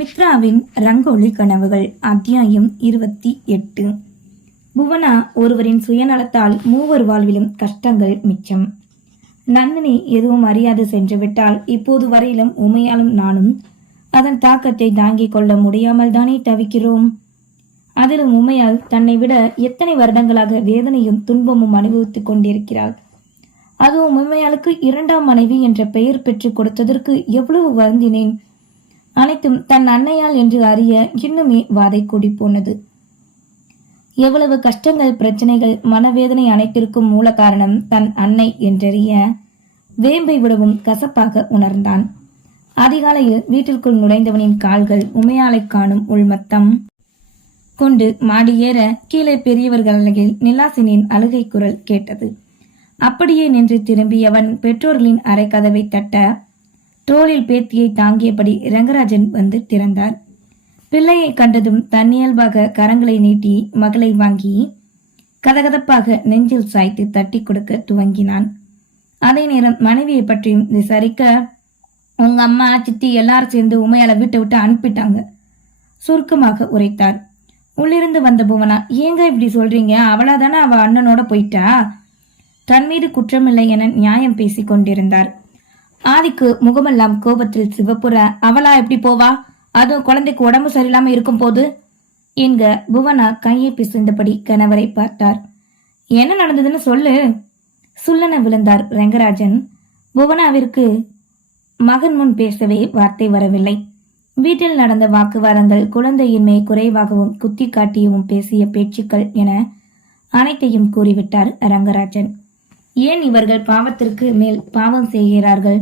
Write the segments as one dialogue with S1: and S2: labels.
S1: மித்ராவின் ரங்கோலி கனவுகள் அத்தியாயம் இருபத்தி எட்டு. புவனா ஒருவரின் சுயநலத்தால் மூவர் வாழ்விலும் கஷ்டங்கள் மிச்சம். நந்தினி எதுவும் அறியாது சென்று விட்டால் இப்போது வரையிலும் உமையாலும் நானும் அதன் தாக்கத்தை தாங்கிக் கொள்ள முடியாமல் தானே தவிக்கிறோம்? அதிலும் உமையால் தன்னை விட எத்தனை வருடங்களாக வேதனையும் துன்பமும் அனுபவித்துக் கொண்டிருக்கிறாள். அதுவும் உமையாளுக்கு இரண்டாம் மனைவி என்ற பெயர் பெற்றுக் கொடுத்ததற்கு எவ்வளவு வருந்தினேன்? அனைத்தும் தன் அன்னையால் என்று அறிய இன்னுமே வாதை கூடி போனது. எவ்வளவு கஷ்டங்கள் பிரச்சனைகள் மனவேதனை அனைத்திற்கும் மூல காரணம் தன் அன்னை என்றறிய வேம்பை விடவும் கசப்பாக உணர்ந்தான். அதிகாலையில் வீட்டிற்குள் நுழைந்தவனின் கால்கள் உமையாலை காணும் உள்மத்தம் கொண்டு மாடியேற கீழே பெரியவர்கள் அழகில் நிலாசினின் அழுகை குரல் கேட்டது. அப்படியே நின்று திரும்பியவன் பெற்றோர்களின் அரை கதவை தட்ட தோளில் பேத்தியை தாங்கியபடி ரங்கராஜன் வந்து திறந்தார். பிள்ளையை கண்டதும் தன்னியல்பாக கரங்களை நீட்டி மகளை வாங்கி கதகதப்பாக நெஞ்சில் சாய்த்து தட்டி கொடுக்க துவங்கினான். அதே நேரம் மனைவியை பற்றியும் விசாரிக்க உங்க அம்மா சித்தி எல்லாரும் சேர்ந்து உமையால வீட்டை விட்டு அனுப்பிட்டாங்க சுருக்கமாக உரைத்தார். உள்ளிருந்து வந்த புவனா ஏங்க இப்படி சொல்றீங்க? அவளாதானே அவ அண்ணனோட போயிட்டா? தன் மீது குற்றமில்லை என நியாயம் பேசிக் கொண்டிருந்தார். ஆதிக்கு முகமெல்லாம் கோபத்தில் சிவப்புற அவளா எப்படி போவா? அதுவும் குழந்தைக்கு உடம்பு சரியில்லாம இருக்கும் போது என்க புவனா கையை பிசைந்தபடி கணவரை பார்த்தார். என்ன நடந்ததுன்னு சொல்லு. சுல்லன விழுந்தார் ரெங்கராஜன். புவனாவிற்கு மகன் முன் பேசவே வார்த்தை வரவில்லை. வீட்டில் நடந்த வாக்குவாதங்கள் குழந்தையின்மை குறைவாகவும் குத்தி காட்டியவும் பேசிய பேச்சுக்கள் என அனைத்தையும் கூறிவிட்டார் ரங்கராஜன். ஏன் இவர்கள் பாவத்திற்கு மேல் பாவம் செய்கிறார்கள்?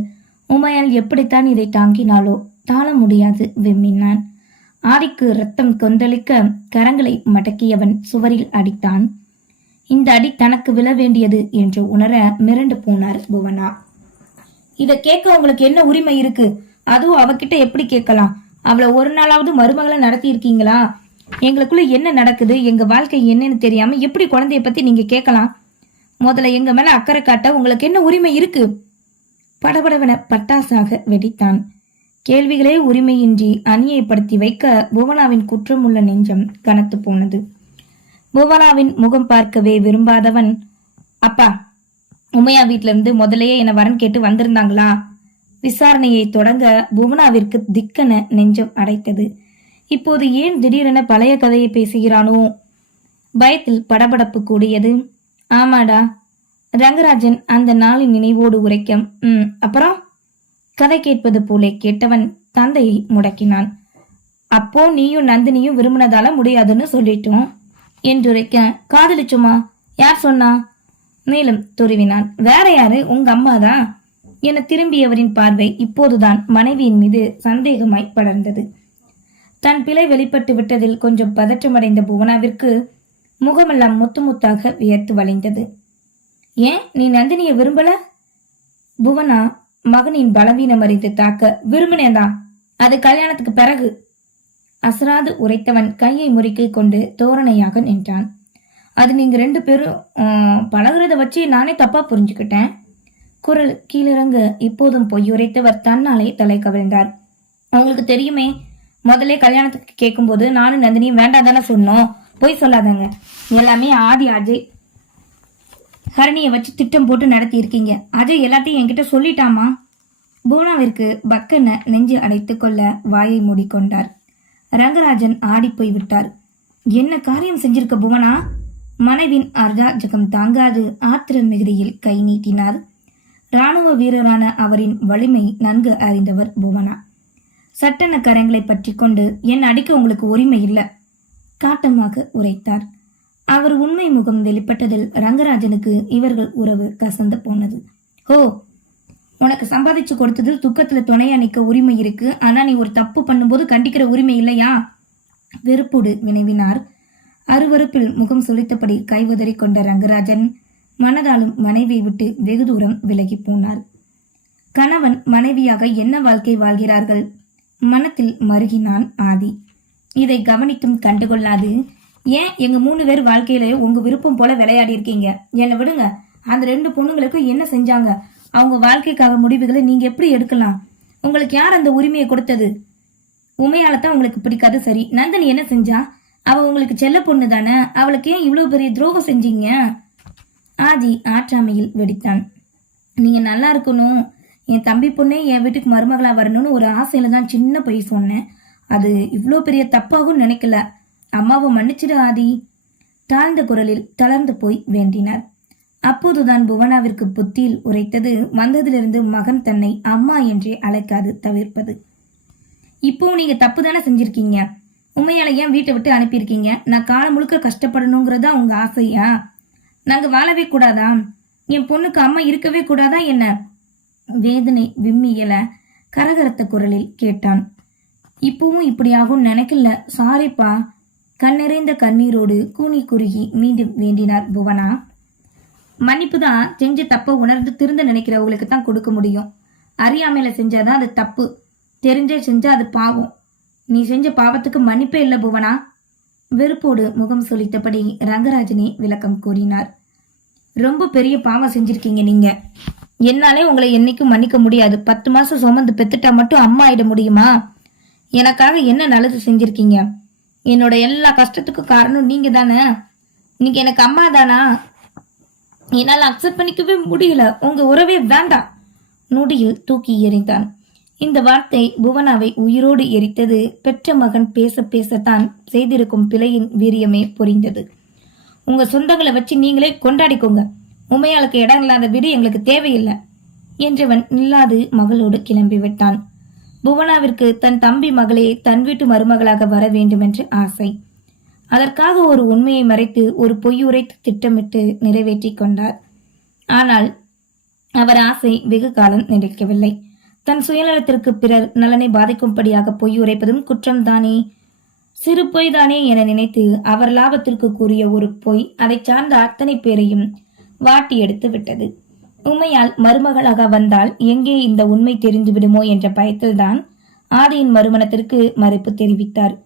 S1: உமையால் எப்படித்தான் இதை தாங்கினாலோ தாழ முடியாது விம்மினான். ஆதிக்கு ரத்தம் கொந்தளிக்க கரங்களை மடக்கியவன் சுவரில் அடித்தான். இந்த அடி தனக்கு விழ வேண்டியது என்று உணர மிரண்டு போனார் புவனா. இத கேட்க உங்களுக்கு என்ன உரிமை இருக்கு? அதுவும் அவகிட்ட எப்படி கேட்கலாம்? அவளை ஒரு நாளாவது மருமகளை நடத்தி இருக்கீங்களா எங்களுக்குள்ள என்ன நடக்குது? எங்க வாழ்க்கை என்னன்னு தெரியாம எப்படி குழந்தைய பத்தி நீங்க கேட்கலாம்? முதல்ல எங்க மேல அக்கறை காட்ட உங்களுக்கு என்ன உரிமை இருக்கு? படபடவென பட்டாசாக வெடித்தான். கேள்விகளே உரிமையின்றி அநியாயப்படுத்தி வைக்க புவனாவின் குற்றமுள்ள நெஞ்சம் கனத்து போனது. புவனாவின் முகம் பார்க்கவே விரும்பாதவன் அப்பா உமையா வீட்ல இருந்து முதலையே என்ன வரன் கேட்டு வந்திருந்தாங்களா? விசாரணையை தொடங்க புவனாவிற்கு திக்கென நெஞ்சம் அடைத்தது. இப்போது ஏன் திடீரென பழைய கதையை பேசுகிறானோ? பயத்தில் படபடப்பு கூடியது. ஆமாடா. ரங்கராஜன் அந்த நாளின் நினைவோடு உரைக்க ம் அப்புறம்? கதை கேட்பது போலே கேட்டவன் தந்தையை முடக்கினான். அப்போ நீயும் நந்தினியும் விரும்பினதால முடியாதுன்னு சொல்லிட்டோம் என்றுரைக்க காதலிச்சுமா யார் சொன்னா? மேலும் துருவினான் வேற யாரு? உங்க அம்மாதான் என திரும்பியவரின் பார்வை இப்போதுதான் மனைவியின் மீது சந்தேகமாய் படர்ந்தது. தன் பிழை வெளிப்பட்டு விட்டதில் கொஞ்சம் பதற்றமடைந்த புவனாவிற்கு முகமெல்லாம் முத்து முத்தாக வியர்த்து வளைந்தது ஏன்? நீ நந்தினிய விரும்பல? புவனா மகனின் பலவீனம் அறிந்து தாக்க விரும்பினேதான் அது கல்யாணத்துக்கு பிறகு. அசராது உரைத்தவன் கையை முறுக்கி கொண்டு தோரணையாக நின்றான். அது நீங்க ரெண்டு பேரும் பழகுறத வச்சு நானே தப்பா புரிஞ்சுக்கிட்டேன். குரல் கீழிறங்க இப்போதும் பொய்யுரைத்தவர் தன்னாலே தலை கவிழ்ந்தார். உங்களுக்கு தெரியுமே முதலே கல்யாணத்துக்கு கேட்கும்போது நானும் நந்தினியும் வேண்டாம் தானே சொன்னோம். பொய் சொல்லாதங்க. எல்லாமே ஆதி அஜய். ஹரணியை வச்சு திட்டம் போட்டு நடத்தி இருக்கீங்க அஜய் எல்லாத்தையும் என்கிட்ட சொல்லிட்டாமா? பூனாவிற்கு பக்கனை நெஞ்சு அடைத்து கொள்ள வாயை மூடிக்கொண்டார். ரங்கராஜன் ஆடி போய் விட்டார் என்ன காரியம் செஞ்சிருக்க புவனா? மனைவின் அர்ஜாஜகம் தாங்காது ஆத்திரம் மிகுதியில் கை நீட்டினார். ராணுவ வீரரான அவரின் வலிமை நன்கு அறிந்தவர் புவனா. சட்டன கரங்களை பற்றி கொண்டு என் அடிக்க உங்களுக்கு உரிமை இல்லை. காட்டமாக உரைத்தார். அவர் உண்மை முகம் வெளிப்பட்டதில் ரங்கராஜனுக்கு இவர்கள் உறவு கசந்து போனது. ஹோ உனக்கு சம்பாதிச்சு கொடுத்ததில் துக்கத்துல துணையா நிக்க உரிமை இருக்கு. ஆனா நீ ஒரு தப்பு பண்ணும்போது கண்டிக்கிற உரிமை இல்லையா? வெறுப்புடு வினவினார். அருவருப்பில் முகம் சுழித்தபடி கைவுதறி கொண்ட ரங்கராஜன் மனதாலும் மனைவியை விட்டு வெகு தூரம் விலகி போனார் கணவன் மனைவியாக என்ன வாழ்க்கை வாழ்கிறார்கள்? மனத்தில் மருகினான் ஆதி. இதை கவனித்தும் கண்டுகொள்ளாது. ஏன் எங்க மூணு பேர் வாழ்க்கையில உங்க விருப்பம் போல விளையாடி இருக்கீங்க? என்னை விடுங்க. அந்த ரெண்டு பொண்ணுங்களுக்கும் என்ன செஞ்சாங்க? அவங்க வாழ்க்கைக்காக முடிவுகளை நீங்க எப்படி எடுக்கலாம்? உங்களுக்கு யார் அந்த உரிமையை கொடுத்தது? உமையால தான் உங்களுக்கு பிடிக்காது சரி. நந்தினி என்ன செஞ்சா? அவ உங்களுக்கு செல்ல பொண்ணு தானே? அவளுக்கு ஏன் இவ்வளவு பெரிய துரோகம் செஞ்சீங்க? ஆதி ஆற்றாமையில் வெடித்தான். நீங்க நல்லா இருக்கணும். என் தம்பி பொண்ணே என் வீட்டுக்கு மருமகளா வரணும்னு ஒரு ஆசையில தான் சின்ன பொய் சொன்னேன். அது இவ்வளோ பெரிய தப்பாகவும் நினைக்கல. அம்மாவை மன்னிச்சிடு ஆதி. தாழ்ந்த குரலில் தளர்ந்து போய் வேண்டினார். அப்போதுதான் புவனாவிற்கு புத்தியில் உரைத்தது வந்ததிலிருந்து மகன் தன்னை அம்மா என்றே அழைக்காது தவிர்ப்பது. இப்போ நீங்க தப்பு தானே செஞ்சிருக்கீங்க. உண்மையால ஏன் வீட்டை விட்டு அனுப்பியிருக்கீங்க? நான் காலம் முழுக்க கஷ்டப்படணுங்கிறதா உங்க ஆசையா? நாங்க வாழவே கூடாதா? என் பொண்ணுக்கு அம்மா இருக்கவே கூடாதா என்ன? வேதனை விம்மியல கரகரத்த குரலில் கேட்டான் இப்பவும் இப்படியாகும் நினைக்கல. சாரிப்பா கண்ணிறைந்த கண்ணீரோடு கூனி குறுகி மீண்டும் வேண்டினார் புவனா. மன்னிப்பு தான் செஞ்ச தப்ப உணர்ந்து திருந்த நினைக்கிறவங்களுக்கு தான் கொடுக்க முடியும். அறியாமையில செஞ்சாதான் அது தப்பு. தெரிஞ்சே செஞ்சா அது பாவம். நீ செஞ்ச பாவத்துக்கு மன்னிப்பே இல்லை புவனா. வெறுப்போடு முகம் சொலித்தபடி ரங்கராஜனே விளக்கம் கூறினார். ரொம்ப பெரிய பாவம் செஞ்சிருக்கீங்க நீங்க. என்னாலே உங்களை என்னைக்கும் மன்னிக்க முடியாது. பத்து மாசம் சுமந்து பெத்துட்டா மட்டும் அம்மா ஆயிட முடியுமா? எனக்காக என்ன நல்லது செஞ்சிருக்கீங்க? என்னோட எல்லா கஷ்டத்துக்கும் காரணம் நீங்க தானே நீங்க எனக்கு அம்மா தானா? என்னால் அக்செப்ட் பண்ணிக்கவே முடியல. உங்க உறவே வேண்டாம். நொடியில் தூக்கி எறிந்தான். இந்த வார்த்தை புவனாவை உயிரோடு எரித்தது. பெற்ற மகன் பேச பேசத்தான் செய்திருக்கும் பிழையின் வீரியமே புரிந்தது உங்க சொந்தங்களை வச்சு நீங்களே கொண்டாடிக்கோங்க. உமையாளுக்கு இடம் இல்லாத வீடு எங்களுக்கு தேவையில்லை என்றவன் நில்லாது மகளோடு கிளம்பி விட்டான் புவனாவிற்கு தன் தம்பி மகளே தன் வீட்டு மருமகளாக வர வேண்டுமென்று ஆசை. அதற்காக ஒரு உண்மையை மறைத்து ஒரு பொய் உரைத்து திட்டமிட்டு நிறைவேற்றிக் கொண்டார். ஆனால் அவர் ஆசை வெகு காலம் நிலைக்கவில்லை தன் சுயநலத்திற்கு பிறர் நலனை பாதிக்கும்படியாக பொய் உரைப்பதும் குற்றம்தானே? சிறு பொய் தானே என நினைத்து அவர் லாபத்திற்கு கூறிய ஒரு பொய் அதை சார்ந்த அத்தனை பேரையும் வாட்டி எடுத்து விட்டது. உண்மையால் மருமகளாக வந்தால் எங்கே இந்த உண்மை தெரிந்து விடுமோ என்ற பயத்தில்தான் ஆதியின் மறுமணத்திற்கு மறுப்பு தெரிவித்தார்.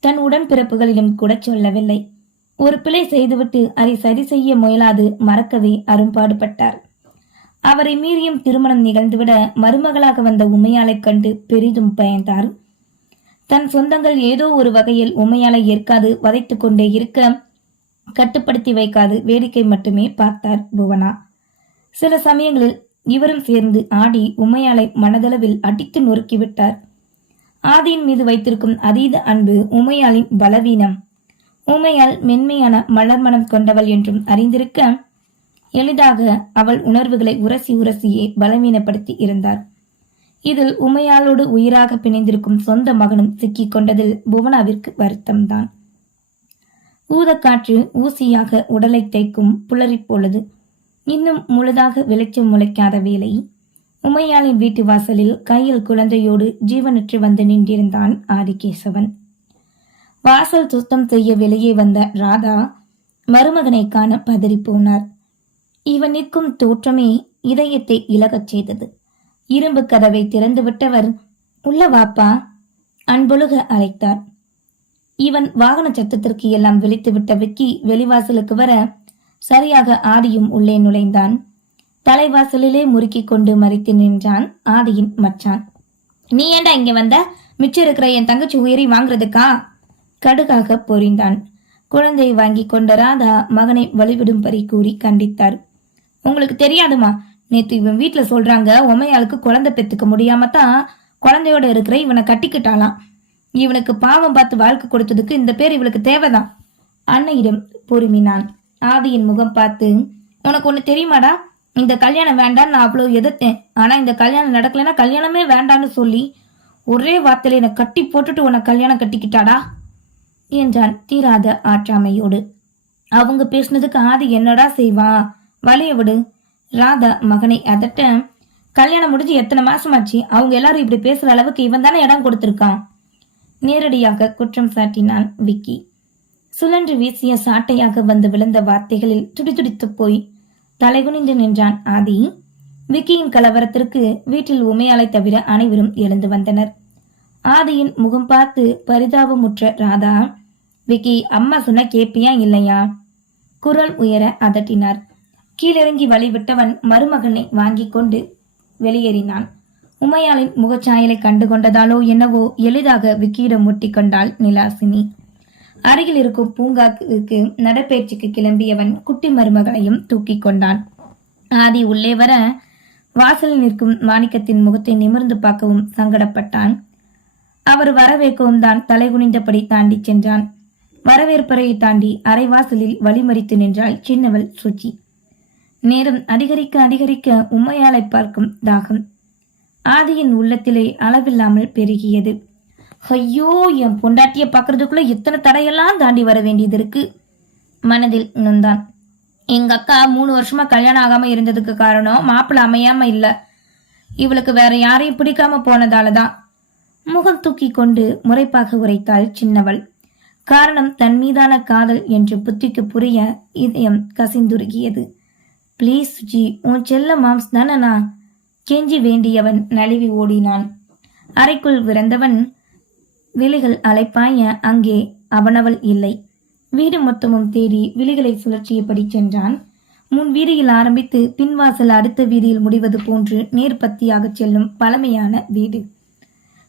S1: தன் உடன்பிறப்புகளிலும் கூட சொல்லவில்லை. ஒரு பிழை செய்துவிட்டு அதை சரி செய்ய முயலாது மறக்கவே அரும்பாடுபட்டார். அவரை மீறியும் திருமணம் நிகழ்ந்துவிட மருமகளாக வந்த உமையாளைக் கண்டு பெரிதும் பயந்தார். தன் சொந்தங்கள் ஏதோ ஒரு வகையில் உமையாலை ஏற்காது வதைத்துக் கொண்டே இருக்க கட்டுப்படுத்தி வைக்காது வேடிக்கை மட்டுமே பார்த்தார் புவனா. சில சமயங்களில் இவரும் சேர்ந்து ஆடி உமையாலை மனதளவில் அடித்து நொறுக்கிவிட்டார். ஆதியின் மீது வைத்திருக்கும் அதீத அன்பு உமையாளின் பலவீனம். உமையால் மென்மையான மலர் மனம் கொண்டவள் என்றும் அறிந்திருக்க எளிதாக அவள் உணர்வுகளை உரசி உரசியே பலவீனப்படுத்தி இருந்தார். இதில் உமையாளோடு உயிராக பிணைந்திருக்கும் சொந்த மகனும் சிக்கிக் கொண்டதில் புவனாவிற்கு வருத்தம்தான். ஊதக்காற்று ஊசியாக உடலை தைக்கும் புலரி பொழுது இன்னும் முழுதாக வெளிச்சம் முளைக்காத வேளை உமையாளின் வீட்டு வாசலில் கையில் குழந்தையோடு ஜீவனற்று வந்து நின்றிருந்தான் ஆதிகேசவன். வாசல் சுத்தம் செய்ய வெளியே வந்த ராதா மருமகனை காண பதறி போனார் இவன் நிற்கும் தோற்றமே இதயத்தை இலகச் செய்தது. இரும்பு கதவை திறந்து விட்டவர் உள்ள வாப்பா அன்பொழுக அழைத்தார். இவன் வாகன சத்தத்திற்கு எல்லாம் விழித்துவிட்ட விக்கி வெளிவாசலுக்கு வர சரியாக ஆதியும் உள்ளே நுழைந்தான். தலைவாசலிலே முறுக்கிக் கொண்டு மறித்து நின்றான் ஆதியின் மச்சான். நீ ஏண்டா இங்க வந்த? மிச்சம் இருக்கிற என் தங்கச்சி உயிரை வாங்குறதுக்கா? கடுகாக பொறிந்தான். குழந்தை வாங்கி கொண்ட ராதா மகனை வழிவிடும்படி கூறி கண்டித்தார். உங்களுக்கு தெரியாதுமா? நேத்து இவன் வீட்டுல சொல்றாங்க உமையாளுக்கு குழந்தை பெத்துக்க முடியாம தான் குழந்தையோட இருக்கிற இவனை கட்டிக்கிட்டாலாம் இவனுக்கு பாவம் பார்த்து வாழ்க்கை கொடுத்ததுக்கு இந்த பேர் இவளுக்கு தேவைதான். அன்னையிடம் பொறுமினான். ஆதியின் முகம் பார்த்து உனக்கு ஒண்ணு தெரியுமாடா? இந்த கல்யாணம் வேண்டான்னு நான் அவ்வளவு எதிர்த்தேன். ஆனா இந்த கல்யாணம் நடக்கலைன்னா கல்யாணமே வேண்டான்னு சொல்லி ஒரே வார்த்தையில என்னை கட்டி போட்டுட்டு உன்னை கல்யாணம் கட்டிக்கிட்டாடா? என்றான் தீராத ஆற்றாமையோடு. அவங்க பேசுனதுக்கு ஆதி என்னடா செய்வா? வலைய விடு. ராதா மகனை அதட்ட கல்யாணம் முடிஞ்சு எத்தனை மாசமாச்சு? அவங்க எல்லாரும் இப்படி பேசுற அளவுக்கு இவன் தானே இடம் கொடுத்திருக்கான்? நேரடியாக குற்றம் சாட்டினான் விக்கி. சுழன்று வீசிய சாட்டையாக வந்து விழுந்த வார்த்தைகளில் துடிதுடித்து போய் தலைகுனிந்து நின்றான் ஆதி. விக்கியின் கலவரத்திற்கு வீட்டில் உமையாலை தவிர அனைவரும் எழுந்து வந்தனர். ஆதியின் முகம் பார்த்து பரிதாபமுற்ற ராதா விக்கி அம்மா சொன்ன கேப்பியா இல்லையா? குரல் உயர அதட்டினார். கீழிறங்கி வழிவிட்டவன் மருமகனை வாங்கிக் கொண்டு வெளியேறினான். உமையாளின் முகச்சாயலை கண்டு கொண்டதாலோ என்னவோ எளிதாக விக்கியிடம் ஒட்டி கொண்டாள் நிலாசினி. அருகில் இருக்கும் பூங்காவுக்கு நடைப்பயிற்சிக்கு கிளம்பியவன் குட்டி மருமகளையும் தூக்கிக் கொண்டான். ஆதி உள்ளே வர வாசலில் நிற்கும் மாணிக்கத்தின் முகத்தை நிமிர்ந்து பார்க்கவும் சங்கடப்பட்டான். அவர் வரவேற்கவும் தான் தலைகுனிந்தபடி தாண்டி சென்றான். வரவேற்பறையை தாண்டி அரைவாசலில் வழிமறித்து நின்றாள் சின்னவள் சுச்சி. நேரம் அதிகரிக்க அதிகரிக்க உமையாளை பார்க்கும் தாகம். ஆதியின் உள்ளத்திலே அளவில்லாமல் பெருகியது. ஐயோ என் பொண்டாட்டிய பார்க்கறதுக்குள்ள எத்தனை தடையெல்லாம் தாண்டி வர வேண்டியது இருக்கு? மனதில் நொந்தான். எங்க அக்கா மூணு வருஷமா கல்யாணம் ஆகாம இருந்ததுக்கு காரணம் மாப்பிள்ளை அமையாம இல்ல. இவளுக்கு வேற யாரையும் பிடிக்காம போனதாலதான் முகம் தூக்கி கொண்டு முறைப்பாக உரைத்தாள் சின்னவள். காரணம் தன் மீதான காதல் என்று புத்திக்கு புரிய இதயம் கசிந்துருகியது. ப்ளீஸ் சுஜி உன் செல்ல மாம்ஸ் தானனா கெஞ்சி வேண்டியவன் நழுவி ஓடினான். அறைக்குள் விரைந்தவன் விழிகள் அலைப்பாய அங்கே அவனவள் இல்லை. வீடு மொத்தமும் தேடி விழிகளை சுழற்றியபடி சென்றான். முன் வீதியில் ஆரம்பித்து பின்வாசல் அடுத்த வீதியில் முடிவது போன்று நேர்பத்தியாகச் செல்லும் பழமையான வீடு.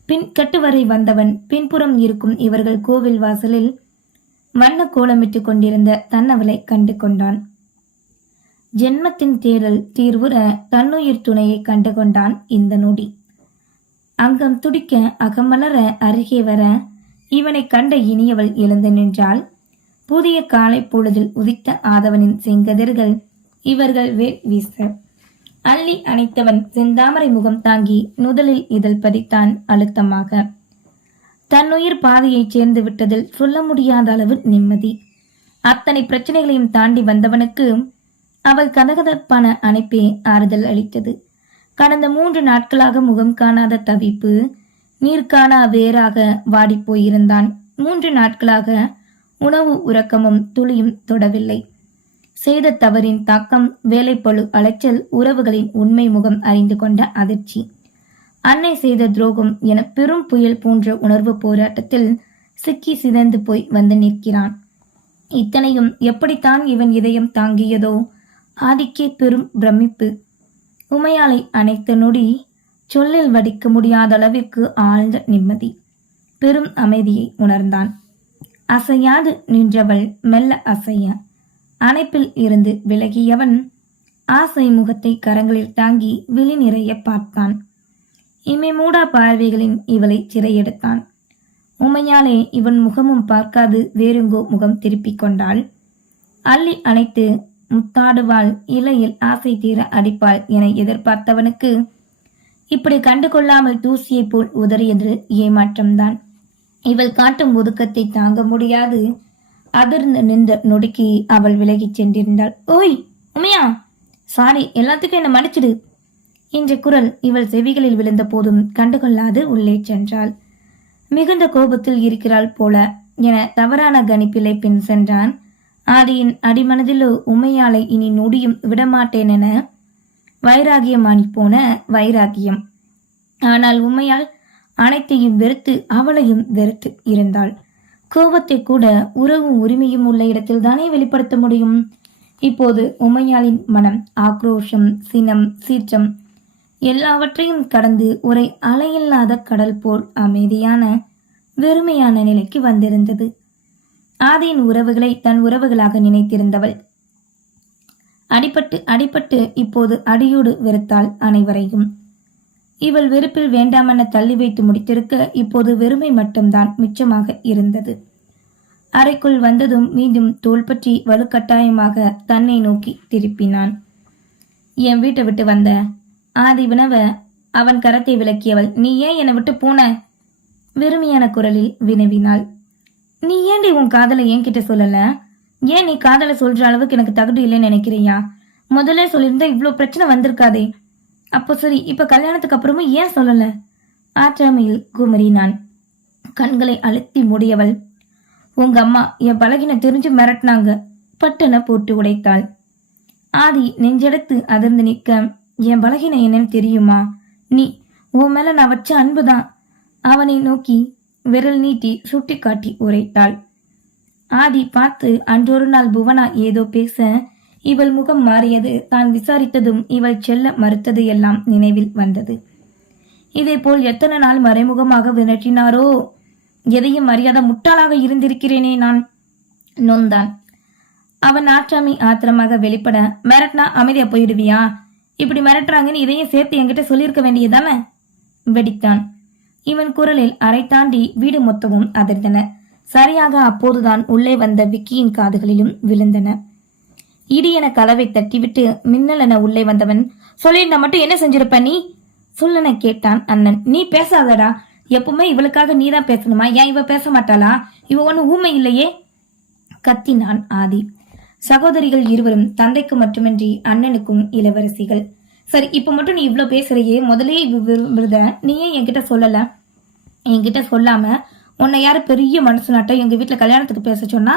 S1: பின் கட்டுவரை வந்தவன் பின்புறம் இருக்கும் இவர்கள் கோவில் வாசலில் வண்ண கோலமிட்டு கொண்டிருந்த தன்னவளை கண்டு கொண்டான். ஜென்மத்தின் தேடல் தீர்வுற தன்னுயிர் துணையை கண்டு கொண்டான் இந்த நொடி. அங்கம் துடிக்க அகமலர அருகே வர இவனை கண்ட இனியவள் எழுந்து நின்றாள். புதிய காலை பொழுதில் உதித்த ஆதவனின் செங்கதிர்கள் இவர்கள் வேல் வீச. அள்ளி அணைத்தவன் செந்தாமரை முகம் தாங்கி நுதலில் இதழ் பதித்தான் அழுத்தமாக. தன்னுயிர் பாதையைச் சேர்ந்து விட்டதில் சொல்ல முடியாத அளவு நிம்மதி. அத்தனை பிரச்சனைகளையும் தாண்டி வந்தவனுக்கு அவள் கதகதப்பான அணைப்பே ஆறுதல் அளித்தது. கடந்த மூன்று நாட்களாக முகம் காணாத தவிப்பு நீர் வேறாக வாடிப் போயிருந்தான். மூன்று நாட்களாக உணவு உறக்கமும் துளியும் தொடவில்லை. செய்த தவறின் தாக்கம் வேலைப்பழு அலைச்சல் உறவுகளின் உண்மை முகம் அறிந்து கொண்ட அதிர்ச்சி. அன்னை செய்த துரோகம் என பெரும் புயல் போன்ற உணர்வு போராட்டத்தில் சிக்கி சிதைந்து போய் வந்து நிற்கிறான். இத்தனையும் எப்படித்தான் இவன் இதயம் தாங்கியதோ ஆதிக்கே பெரும் பிரமிப்பு. உமையாலை அணைத்த நொடி சொல்லில் வடிக்க முடியாத அளவிற்கு ஆழ்ந்த நிம்மதி. பெரும் அமைதியை உணர்ந்தான். அசையாது நின்றவள் மெல்ல அசைய. அணைப்பில் இருந்து விலகியவன் ஆசை முகத்தை கரங்களில் தாங்கி விழி நிறைய பார்த்தான். இமை மூடா பார்வைகளின் இவளை சிறையெடுத்தான். உமையாலே இவன் முகமும் பார்க்காது வேறுங்கோ முகம் திருப்பிக் கொண்டாள். அள்ளி அணைத்து முத்தாடுவாள். இலையில் ஆசை தீர அடிப்பாள் என எதிர்பார்த்தவனுக்கு இப்படி கண்டு கொள்ளாமல் தூசியைப் போல் உதறியது ஏமாற்றம்தான். இவள் காட்டும் ஒதுக்கத்தை தாங்க முடியாது. அதிர்ந்து நின்ற நொடுக்கி அவள் விலகிச் சென்றிருந்தாள். ஓய் உமையா! சாரி எல்லாத்துக்கும் என்ன மன்னிச்சிடு. என்ற குரல் இவள் செவிகளில் விழுந்த போதும் கண்டுகொள்ளாது உள்ளே சென்றாள். மிகுந்த கோபத்தில் இருக்கிறாள் போல என தவறான கணிப்பிலை பின் சென்றான். ஆதியின் அடிமனதிலோ உமையாளை இனி நொடியும் விடமாட்டேன் என வைராகியமானி போன வைராகியம். ஆனால் உமையால் அனைத்தையும் வெறுத்து அவளையும் வெறுத்து இருந்தாள். கோபத்தை கூட உறவும் உரிமையும் உள்ள இடத்தில் தானே வெளிப்படுத்த முடியும்? இப்போது உமையாளின் மனம் ஆக்ரோஷம் சினம் சீற்றம் எல்லாவற்றையும் கடந்து ஒரு அலையில்லாத கடல் போல் அமைதியான வெறுமையான நிலைக்கு வந்திருந்தது. ஆதியின் உறவுகளை தன் உறவுகளாக நினைத்திருந்தவள். அடிபட்டு அடிபட்டு இப்போது அடியோடு வெறுத்தாள் அனைவரையும். இவள் வெறுப்பில் வேண்டாமென தள்ளி வைத்து முடித்திருக்க இப்போது வெறுமை மட்டும்தான் மிச்சமாக இருந்தது. அறைக்குள் வந்ததும் மீண்டும் தோல் பற்றி வலுக்கட்டாயமாக தன்னை நோக்கி திருப்பினான். என் வீட்டை விட்டு வந்த? ஆதி வினவ அவன் கரத்தை விளக்கியவள். நீ ஏன் என்னை விட்டு போன? வெறுமையான குரலில் வினவினாள். நீ ஏண்டி உன் காதலை என்கிட்ட சொல்லல? ஏன் நீ காதலை சொல்ற அளவுக்கு எனக்கு தகுதி இல்லைன்னு நினைக்கிறியா? முதல்ல சொல்லியிருந்தா இவ்வளோ பிரச்சனை வந்திருக்காதே. அப்போ சரி இப்போ கல்யாணத்துக்கு அப்புறமும் ஏன் சொல்லல? ஆற்றாமையில் குமரினான். கண்களை அழுத்தி மூடியவள். உங்க அம்மா என் பழகின தெரிஞ்சு மிரட்டினாங்க. பட்டன போட்டு உடைத்தாள். ஆதி நெஞ்செடுத்து அதிர்ந்து நிற்க என் பலகின என்னன்னு தெரியுமா? நீ உன் மேல நான் வச்ச அன்புதான். அவனை நோக்கி விரல் நீட்டி சுட்டிக்காட்டி உரைத்தாள். ஆதி பார்த்து அன்றொரு நாள் புவனா ஏதோ பேச இவள் முகம் மாறியது தான் விசாரித்ததும் இவள் செல்ல மறுத்தது எல்லாம் நினைவில் வந்தது. இதேபோல் எத்தனை நாள் மறைமுகமாக விரட்டினாரோ? எதையும் அறியாத முட்டாளாக இருந்திருக்கிறேனே நான். நொந்தான். அவன் ஆற்றாமை ஆத்திரமாக வெளிப்பட மிரட்டினா அமைதியா போயிடுவியா? இப்படி மிரட்டுறாங்கன்னு இதையும் சேர்த்து என்கிட்ட சொல்லியிருக்க வேண்டியதானே வெடித்தான். இவன் குரலில் அரை தாண்டி வீடு மொத்தமும் அதிர்ந்தன. சரியாக அப்போதுதான் உள்ளே வந்த விக்கியின் காதுகளிலும் விழுந்தன. இடியென கதவை தட்டிவிட்டு மின்னலென உள்ளே வந்தவன் சொல்லியிருந்தா மட்டும் என்ன செஞ்சிருப்ப நீ? சொல்லன கேட்டான் அண்ணன். நீ பேசாதடா. எப்பவுமே இவளுக்காக நீதான் பேசணுமா? ஏன் இவ பேச மாட்டாளா? இவ ஒண்ணு ஊமை இல்லையே? கத்தினான் ஆதி. சகோதரிகள் இருவரும் தந்தைக்கு மட்டுமின்றி அண்ணனுக்கும் இளவரசிகள். சரி இப்போ மட்டும் நீ இவ்வளோ பேசுகிறையே முதலே இவ விரும்புறத நீ ஏன் என்கிட்ட சொல்லலை. என்கிட்ட சொல்லாம உன்னை யார் பெரிய மனுஷனாட்டம் எங்கள் வீட்டில் கல்யாணத்துக்கு பேச சொன்னா?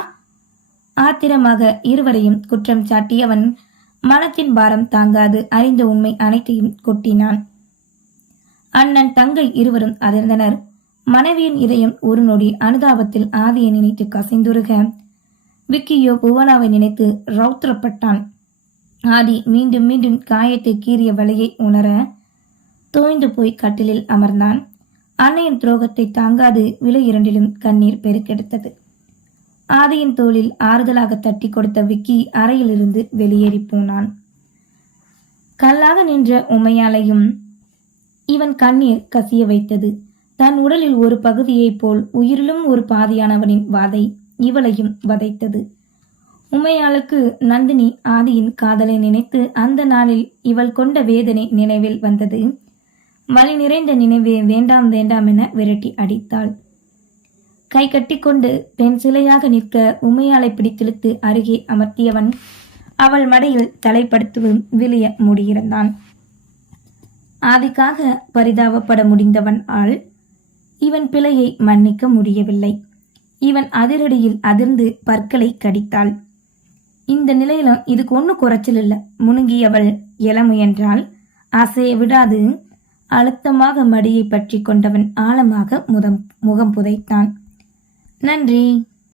S1: ஆத்திரமாக இருவரையும் குற்றம் சாட்டி அவன் மனத்தின் பாரம் தாங்காது அறிந்த உண்மை அனைத்தையும் கொட்டினான். அண்ணன் தங்கை இருவரும் அதிர்ந்தனர். மனைவியின் இதயம் ஒரு நொடி அனுதாபத்தில் ஆதியை நினைத்து கசைந்துருக. விக்கியோ புவனாவை நினைத்து ரௌத்திரப்பட்டான் ஆதி மீண்டும் மீண்டும் காயத்தை கீறிய வலையை உணர தோய்ந்து போய் கட்டிலில் அமர்ந்தான். அன்னையின் துரோகத்தை தாங்காது விலை இரண்டிலும் கண்ணீர் பெருக்கெடுத்தது. ஆதியின் தோளில் ஆறுதலாக தட்டி கொடுத்த விக்கி அறையிலிருந்து வெளியேறி போனான். கல்லாக நின்ற உமையாலையும் இவன் கண்ணீர் கசிய வைத்தது. தன் உடலில் ஒரு பகுதியைப் போல் உயிரிலும் ஒரு பாதியானவனின் வாதை இவளையும் வதைத்தது. உமையாளுக்கு நந்தினி ஆதியின் காதலை நினைத்து அந்த நாளில் இவள் கொண்ட வேதனை நினைவில் வந்தது. வழி நிறைந்த நினைவே வேண்டாம் வேண்டாம் என விரட்டி அடித்தாள். கை கட்டிக்கொண்டு பெண் சிலையாக நிற்க உமையாளை பிடித்திழுத்து அருகே அமர்த்தியவன் அவள் மடையில் தலைப்படுத்துவும் விழிய முடியிருந்தான். ஆதிக்காக பரிதாபப்பட முடிந்தவன் ஆள். இவன் பிழையை மன்னிக்க முடியவில்லை. இவன் அதிரடியில் அதிர்ந்து பற்களை கடித்தாள். இந்த நிலையில இதுக்கு ஒன்றும் குறைச்சல் இல்லை. முணுங்கியவள் எழ முயன்றால் அசைய விடாது. அழுத்தமாக மடியை பற்றி கொண்டவன் ஆழமாக முதம் முகம் புதைத்தான். நன்றி.